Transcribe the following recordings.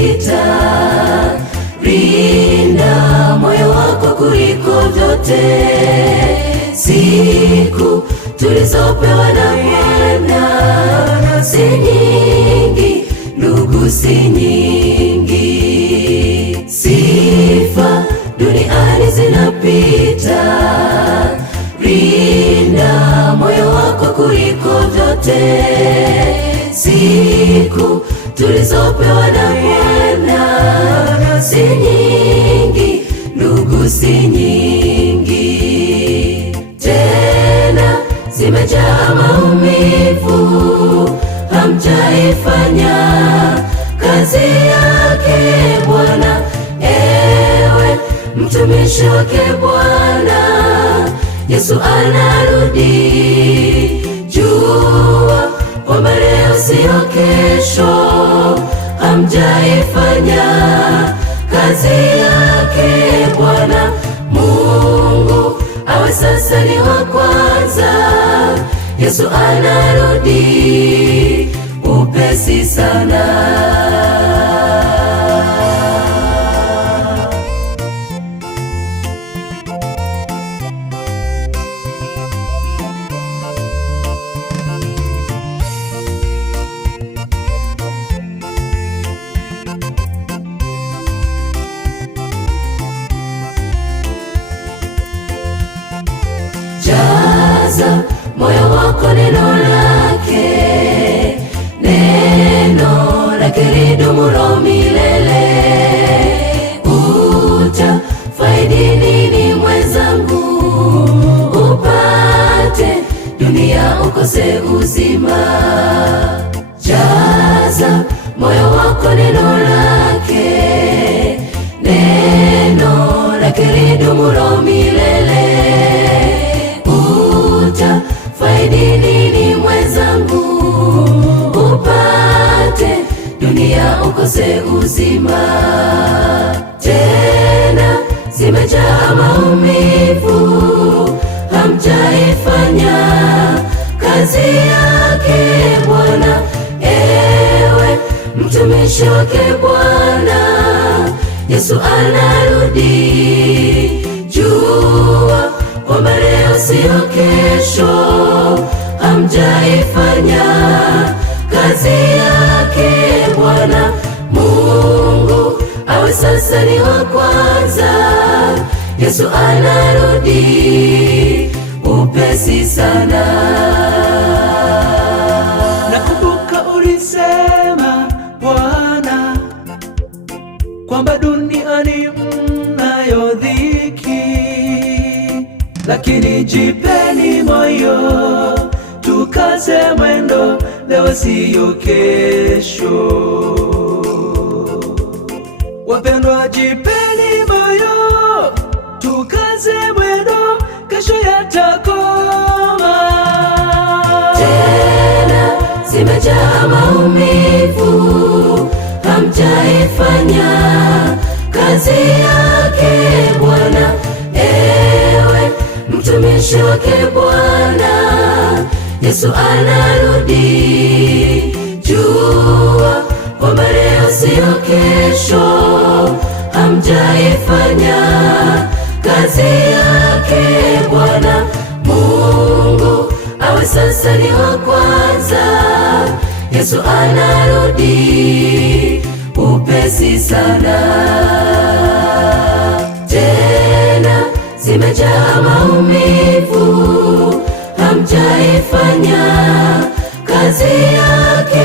zinapita. Rinda moyo wako kuliko vyote. Siku tulizopewa na Bwana si nyingi, ndugu, si nyingi. Sifa duniani zinapita. Rinda moyo wako kuliko vyote. Siku tulizopewa na Bwana si nyingi, ndugu, si nyingi. Tena zimejaa maumivu, hamjaifanya kazi yake Bwana. Ewe mtumishi wake Bwana, Yesu anarudi. Jua kwamba leo sio kesho, hamjaifanya kazi yake Bwana. Mungu awe sasa ni wa kwanza. Yesu anarudi upesi sana. Jaza moyo wako neno lake, neno lake lidumulo milele. Utafaidi nini mwenzangu, upate dunia ukose uzima? Jaza moyo wako neno lake, neno lake lidumulo milele. Faidi nini mwenzangu, upate dunia ukose uzima? Tena zimejaa maumivu, hamjaifanya kazi yake Bwana. Ewe mtumishi wake Bwana, Yesu anarudi. Jua kwamba leo sio kesho, hamjaifanya kazi yake Bwana. Mungu awe sasa ni wa kwanza. Yesu anarudi upesi sana. Nakumbuka ulisema Bwana kwamba duniani mnayo dhiki, lakini jipeni moyo, tukaze mwendo, leo siyo kesho. Wapendwa, jipeni moyo, tukaze mwendo, kesho yatakoma. Tena zimejaa maumivu, hamjaifanya kazi yake Bwana. Ewe mtumishi wake Bwana, Yesu anarudi. Jua kwamba leo sio kesho, hamjaifanya kazi yake Bwana. Mungu awe sasa ni wa kwanza. Yesu anarudi upesi sana. Tena zimejaa maumivu, hamjaifanya kazi yake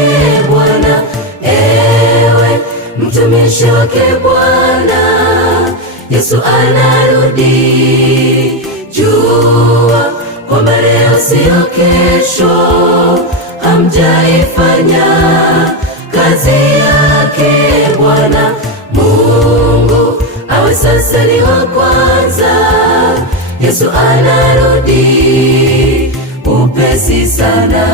Bwana. Ewe mtumishi wake Bwana, Yesu anarudi. Jua kwamba leo sio kesho, hamjaifanya kazi yake Bwana. Mungu awe sasa ni wa kwanza. Yesu anarudi upesi sana.